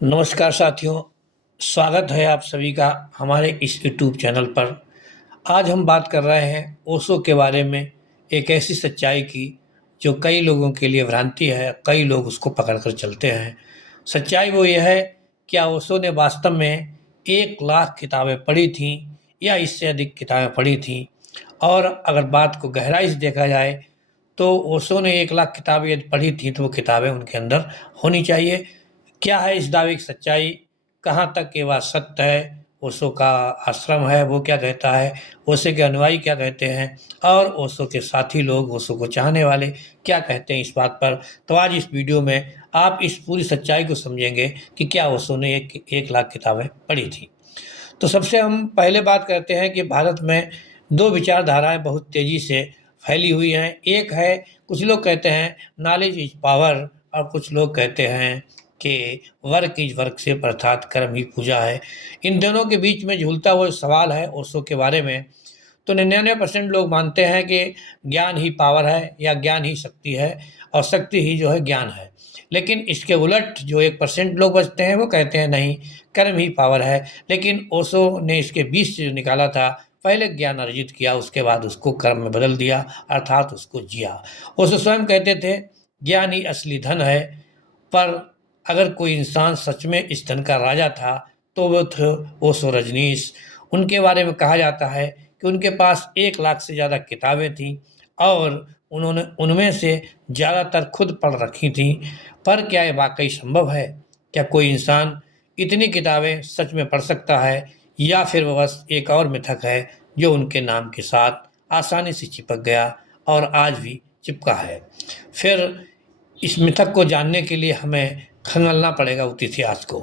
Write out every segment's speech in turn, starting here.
नमस्कार साथियों, स्वागत है आप सभी का हमारे इस यूट्यूब चैनल पर। आज हम बात कर रहे हैं ओशो के बारे में, एक ऐसी सच्चाई की जो कई लोगों के लिए भ्रांति है, कई लोग उसको पकड़ कर चलते हैं। सच्चाई वो ये है, क्या ओशो ने वास्तव में 1 लाख किताबें पढ़ी थीं या इससे अधिक किताबें पढ़ी थीं? और अगर बात को गहराई से देखा जाए तो ओशो ने 1 लाख किताबें यदि पढ़ी थी तो वो किताबें उनके अंदर होनी चाहिए। क्या है इस दावे की सच्चाई? कहाँ तक ये बात सत्य है? ओशो का आश्रम है वो क्या कहता है? ओशो के अनुयायी क्या कहते हैं? और ओशो के साथी लोग, ओशो को चाहने वाले क्या कहते हैं इस बात पर? तो आज इस वीडियो में आप इस पूरी सच्चाई को समझेंगे कि क्या ओशो ने एक लाख किताबें पढ़ी थी। तो सबसे हम पहले बात करते हैं कि भारत में दो विचारधाराएं बहुत तेजी से फैली हुई हैं। एक है, कुछ लोग कहते हैं नॉलेज इज पावर, और कुछ लोग कहते हैं कि वर्क इज वर्कशिप, अर्थात कर्म ही पूजा है। इन दोनों के बीच में झूलता हुआ सवाल है ओशो के बारे में। तो 99% लोग मानते हैं कि ज्ञान ही पावर है या ज्ञान ही शक्ति है और शक्ति ही जो है ज्ञान है। लेकिन इसके उलट जो 1% लोग बचते हैं वो कहते हैं नहीं, कर्म ही पावर है। लेकिन ओशो ने इसके बीच से जो निकाला था, पहले ज्ञान अर्जित किया, उसके बाद उसको कर्म में बदल दिया, अर्थात उसको जिया। ओशो स्वयं कहते थे ज्ञान ही असली धन है। पर अगर कोई इंसान सच में इस धन का राजा था तो वो थे ओशो रजनीश। उनके बारे में कहा जाता है कि उनके पास 1 लाख से ज़्यादा किताबें थीं और उन्होंने उनमें से ज़्यादातर खुद पढ़ रखी थीं। पर क्या ये वाकई संभव है? क्या कोई इंसान इतनी किताबें सच में पढ़ सकता है, या फिर वह बस एक और मिथक है जो उनके नाम के साथ आसानी से चिपक गया और आज भी चिपका है? फिर इस मिथक को जानने के लिए हमें खंगालना पड़ेगा उस इतिहास को।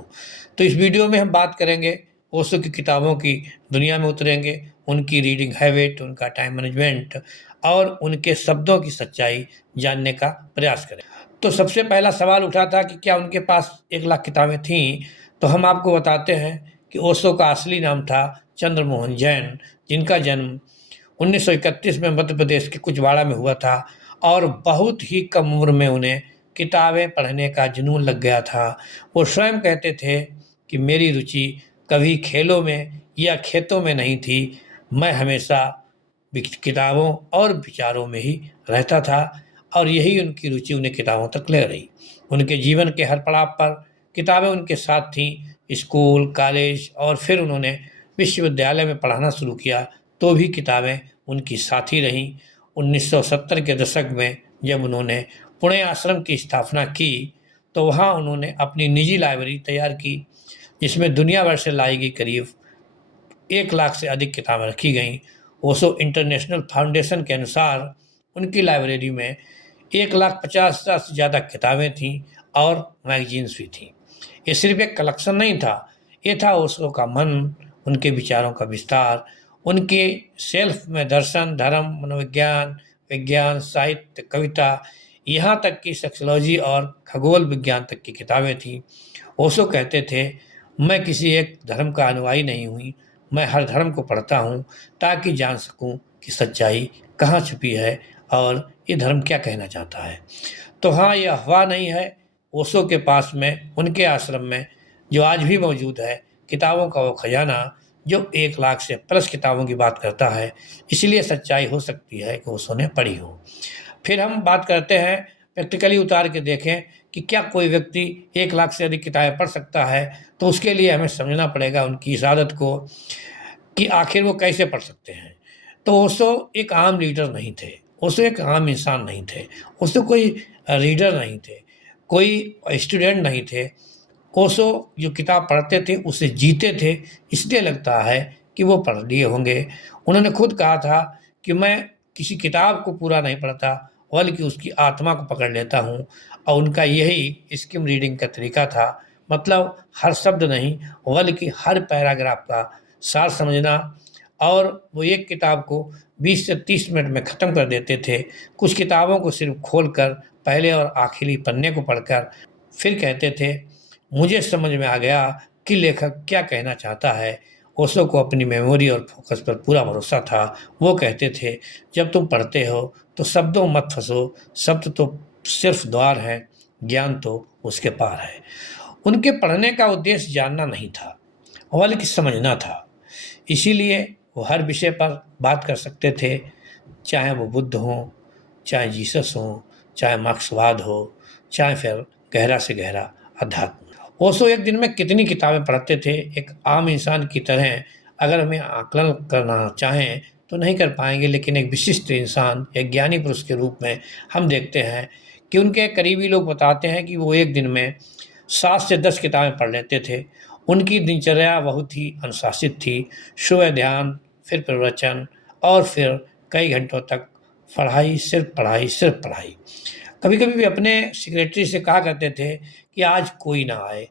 तो इस वीडियो में हम बात करेंगे ओशो की किताबों की दुनिया में उतरेंगे, उनकी रीडिंग हैबिट, उनका टाइम मैनेजमेंट और उनके शब्दों की सच्चाई जानने का प्रयास करें। तो सबसे पहला सवाल उठा था कि क्या उनके पास 1 लाख किताबें थीं? तो हम आपको बताते हैं कि ओशो का असली नाम था चंद्रमोहन जैन, जिनका जन्म 1931 में मध्य प्रदेश के कुचवाड़ा में हुआ था और बहुत ही कम उम्र में उन्हें किताबें पढ़ने का जुनून लग गया था। वो स्वयं कहते थे कि मेरी रुचि कभी खेलों में या खेतों में नहीं थी, मैं हमेशा किताबों और विचारों में ही रहता था, और यही उनकी रुचि उन्हें किताबों तक ले रही। उनके जीवन के हर पड़ाव पर किताबें उनके साथ थीं। स्कूल, कॉलेज और फिर उन्होंने विश्वविद्यालय में पढ़ाना शुरू किया तो भी किताबें उनकी साथी रहीं। 1970 के दशक में जब उन्होंने पुणे आश्रम की स्थापना की तो वहाँ उन्होंने अपनी निजी लाइब्रेरी तैयार की, जिसमें दुनिया भर से लाई गई करीब 1 लाख से अधिक किताबें रखी गईं। ओशो इंटरनेशनल फाउंडेशन के अनुसार उनकी लाइब्रेरी में 1,50,000 से ज़्यादा किताबें थीं और मैगजीन्स भी थीं। ये सिर्फ एक कलेक्शन नहीं था, ये था ओशो का मन, उनके विचारों का विस्तार। उनके शेल्फ में दर्शन, धर्म, मनोविज्ञान, विज्ञान, साहित्य, कविता, यहाँ तक कि सेक्सोलॉजी और खगोल विज्ञान तक की किताबें थीं। ओशो कहते थे, मैं किसी एक धर्म का अनुयायी नहीं हुई, मैं हर धर्म को पढ़ता हूँ ताकि जान सकूँ कि सच्चाई कहाँ छुपी है और ये धर्म क्या कहना चाहता है। तो हाँ, ये अफवाह नहीं है। ओशो के पास में, उनके आश्रम में, जो आज भी मौजूद है, किताबों का वो खजाना जो 1 लाख से प्लस किताबों की बात करता है, इसलिए सच्चाई हो सकती है कि ओशो ने पढ़ी हो। फिर हम बात करते हैं, प्रैक्टिकली उतार के देखें कि क्या कोई व्यक्ति 1 लाख से अधिक किताबें पढ़ सकता है? तो उसके लिए हमें समझना पड़ेगा उनकी इस आदत को कि आखिर वो कैसे पढ़ सकते हैं। तो ओशो एक आम लीडर नहीं थे, ओशो एक आम इंसान नहीं थे, ओशो कोई रीडर नहीं थे, कोई स्टूडेंट नहीं थे। ओशो जो किताब पढ़ते थे उसे जीते थे, इसलिए लगता है कि वो पढ़ लिए होंगे। उन्होंने खुद कहा था कि मैं किसी किताब को पूरा नहीं पढ़ता बल्कि उसकी आत्मा को पकड़ लेता हूँ, और उनका यही स्किम रीडिंग का तरीका था। मतलब हर शब्द नहीं बल्कि हर पैराग्राफ का सार समझना। और वो एक किताब को 20 से 30 मिनट में ख़त्म कर देते थे। कुछ किताबों को सिर्फ खोलकर पहले और आखिरी पन्ने को पढ़कर फिर कहते थे, मुझे समझ में आ गया कि लेखक क्या कहना चाहता है। ओशो को अपनी मेमोरी और फोकस पर पूरा भरोसा था। वो कहते थे, जब तुम पढ़ते हो तो शब्दों मत फंसो, शब्द तो सिर्फ द्वार है, ज्ञान तो उसके पार है। उनके पढ़ने का उद्देश्य जानना नहीं था, बल्कि समझना था। इसीलिए वो हर विषय पर बात कर सकते थे, चाहे वो बुद्ध हों, चाहे जीसस हों, चाहे मार्क्सवाद हो, चाहे फिर गहरा से गहरा अध्यात्म। ओशो एक दिन में कितनी किताबें पढ़ते थे, एक आम इंसान की तरह अगर हमें आकलन करना चाहें तो नहीं कर पाएंगे, लेकिन एक विशिष्ट इंसान, एक ज्ञानी पुरुष के रूप में हम देखते हैं कि उनके करीबी लोग बताते हैं कि वो एक दिन में 7 से 10 किताबें पढ़ लेते थे। उनकी दिनचर्या बहुत ही अनुशासित थी। सुबह ध्यान, फिर प्रवचन और फिर कई घंटों तक पढ़ाई, सिर्फ पढ़ाई, सिर्फ पढ़ाई। कभी कभी वे अपने सेक्रेटरी से कहा करते थे कि आज कोई ना आए,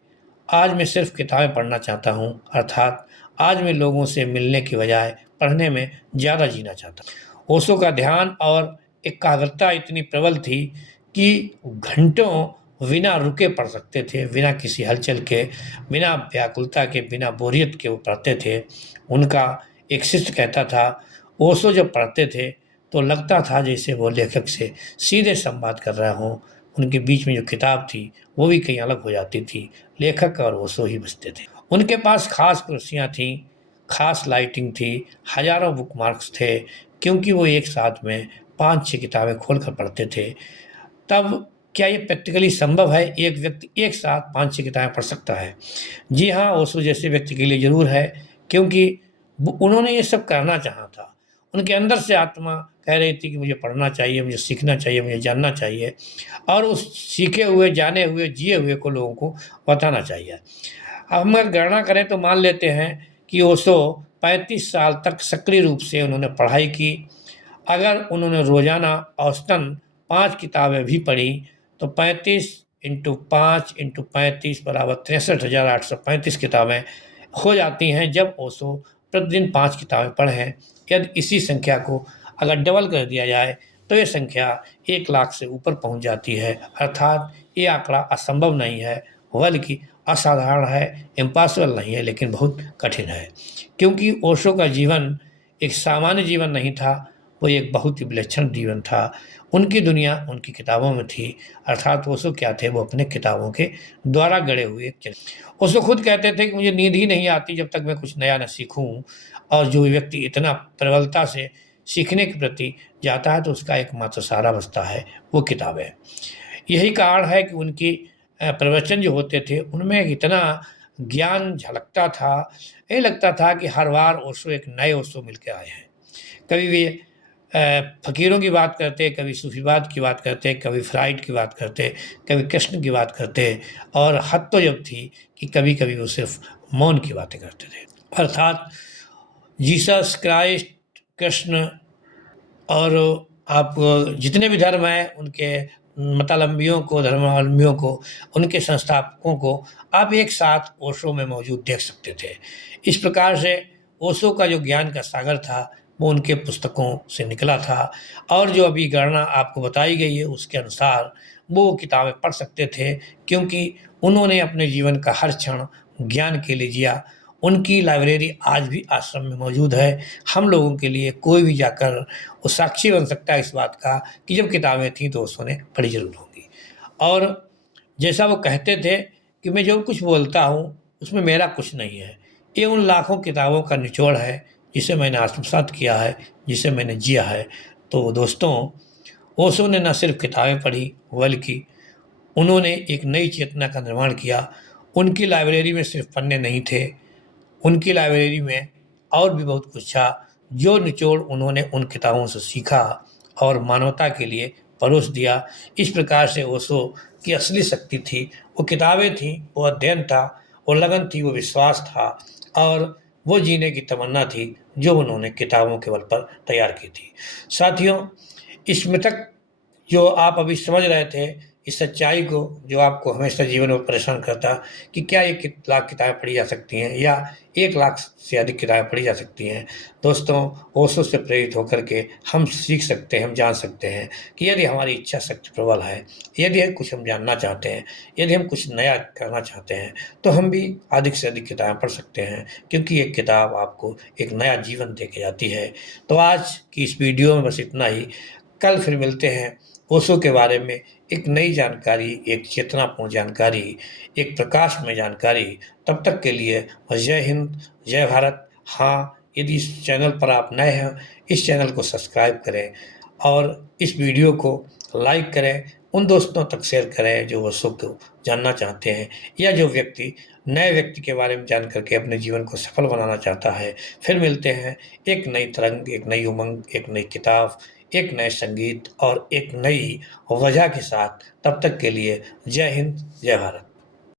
आज मैं सिर्फ किताबें पढ़ना चाहता हूँ, अर्थात आज मैं लोगों से मिलने की बजाय पढ़ने में ज़्यादा जीना चाहता हूँ। ओशो का ध्यान और एकाग्रता इतनी प्रबल थी कि घंटों बिना रुके पढ़ सकते थे, बिना किसी हलचल के, बिना व्याकुलता के, बिना बोरियत के वो पढ़ते थे। उनका एक शिष्य कहता था, ओशो जब पढ़ते थे तो लगता था जैसे वो लेखक से सीधे संवाद कर रहा हो। उनके बीच में जो किताब थी वो भी कहीं अलग हो जाती थी, लेखक और ओशो ही बचते थे। उनके पास खास कुर्सियाँ थीं, खास लाइटिंग थी, हजारों बुकमार्क्स थे, क्योंकि वो एक साथ में 5-6 किताबें खोल कर पढ़ते थे। तब क्या ये प्रैक्टिकली संभव है, एक व्यक्ति एक साथ 5-6 किताबें पढ़ सकता है? जी हाँ, ओशो जैसे व्यक्ति के लिए ज़रूर है, क्योंकि उन्होंने ये सब करना चाहा था। उनके अंदर से आत्मा कह रही थी कि मुझे पढ़ना चाहिए, मुझे सीखना चाहिए, मुझे जानना चाहिए और उस सीखे हुए, जाने हुए, जिए हुए को लोगों को बताना चाहिए। अब हम अगर गणना करें तो मान लेते हैं कि ओशो 35 साल तक सक्रिय रूप से उन्होंने पढ़ाई की। अगर उन्होंने रोज़ाना औसतन 5 किताबें भी पढ़ी तो 35 इंटू 5 इंटू 35 बराबर 63,835 किताबें हो जाती हैं जब ओशो प्रतिदिन 5 किताबें पढ़ें। यदि इसी संख्या को अगर डबल कर दिया जाए तो ये संख्या 1 लाख से ऊपर पहुंच जाती है। अर्थात ये आंकड़ा असंभव नहीं है, बल्कि असाधारण है, इम्पॉसिबल नहीं है, लेकिन बहुत कठिन है। क्योंकि ओशो का जीवन एक सामान्य जीवन नहीं था, वो एक बहुत ही विलक्षण जीवन था। उनकी दुनिया उनकी किताबों में थी, अर्थात ओशो क्या थे, वो अपने किताबों के द्वारा गढ़े हुए ओशो खुद कहते थे कि मुझे नींद ही नहीं आती जब तक मैं कुछ नया न सीखूं। और जो व्यक्ति इतना प्रबलता से सीखने के प्रति जाता है तो उसका एकमात्र सहारा बचता है वो किताबें। यही कारण है कि उनकी प्रवचन जो होते थे उनमें इतना ज्ञान झलकता था, ये लगता था कि हर बार ओशो एक नए ओशो मिल के आए हैं। कभी भी फ़कीरों की बात करते, कभी सूफीवाद की बात करते, कभी फ्राइड की बात करते, कभी कृष्ण की बात करते और हद तो जब थी कि कभी-कभी वो सिर्फ़ मौन की बातें करते थे। अर्थात जीसस क्राइस्ट, कृष्ण और आप जितने भी धर्म हैं उनके मतावलंबियों को, धर्मावलंबियों को, उनके संस्थापकों को आप एक साथ ओशो में मौजूद देख सकते थे। इस प्रकार से ओशो का जो ज्ञान का सागर था वो उनके पुस्तकों से निकला था और जो अभी गणना आपको बताई गई है उसके अनुसार वो किताबें पढ़ सकते थे, क्योंकि उन्होंने अपने जीवन का हर क्षण ज्ञान के लिए जिया। उनकी लाइब्रेरी आज भी आश्रम में मौजूद है। हम लोगों के लिए कोई भी जाकर वो साक्षी बन सकता है इस बात का कि जब किताबें थीं तो ओशो ने पढ़ी ज़रूर होंगी। और जैसा वो कहते थे कि मैं जो कुछ बोलता हूँ उसमें मेरा कुछ नहीं है, ये उन लाखों किताबों का निचोड़ है जिसे मैंने आत्मसात किया है, जिसे मैंने जिया है। तो दोस्तों, ओशो ने न सिर्फ किताबें पढ़ी बल्कि उन्होंने एक नई चेतना का निर्माण किया। उनकी लाइब्रेरी में सिर्फ पन्ने नहीं थे, उनकी लाइब्रेरी में और भी बहुत कुछ था, जो निचोड़ उन्होंने उन किताबों से सीखा और मानवता के लिए परोस दिया। इस प्रकार से ओशो की असली शक्ति थी, वो किताबें थीं, वो अध्ययन था, वो लगन थी, वो विश्वास था और वो जीने की तमन्ना थी जो उन्होंने किताबों के बल पर तैयार की थी। साथियों, इसमें तक जो आप अभी समझ रहे थे, इस सच्चाई को जो आपको हमेशा जीवन में परेशान करता कि क्या 1 लाख किताबें पढ़ी जा सकती हैं या 1 लाख से अधिक किताबें पढ़ी जा सकती हैं। दोस्तों, ओशो से प्रेरित होकर के हम सीख सकते हैं, हम जान सकते हैं कि यदि हमारी इच्छा शक्ति प्रबल है, यदि हम कुछ हम जानना चाहते हैं, यदि हम कुछ नया करना चाहते हैं, तो हम भी अधिक से अधिक किताबें पढ़ सकते हैं, क्योंकि एक किताब आपको एक नया जीवन दे के जाती है। तो आज की इस वीडियो में बस इतना ही। कल फिर मिलते हैं ओशो के बारे में एक नई जानकारी, एक चेतनापूर्ण जानकारी, एक प्रकाश में जानकारी। तब तक के लिए जय हिंद, जय भारत। हाँ, यदि इस चैनल पर आप नए हैं, इस चैनल को सब्सक्राइब करें और इस वीडियो को लाइक करें, उन दोस्तों तक शेयर करें जो ओशो को जानना चाहते हैं, या जो व्यक्ति नए व्यक्ति के बारे में जान करके अपने जीवन को सफल बनाना चाहता है। फिर मिलते हैं एक नई तरंग, एक नई उमंग, एक नई किताब, एक नए संगीत और एक नई वजह के साथ। तब तक के लिए जय हिंद, जय भारत।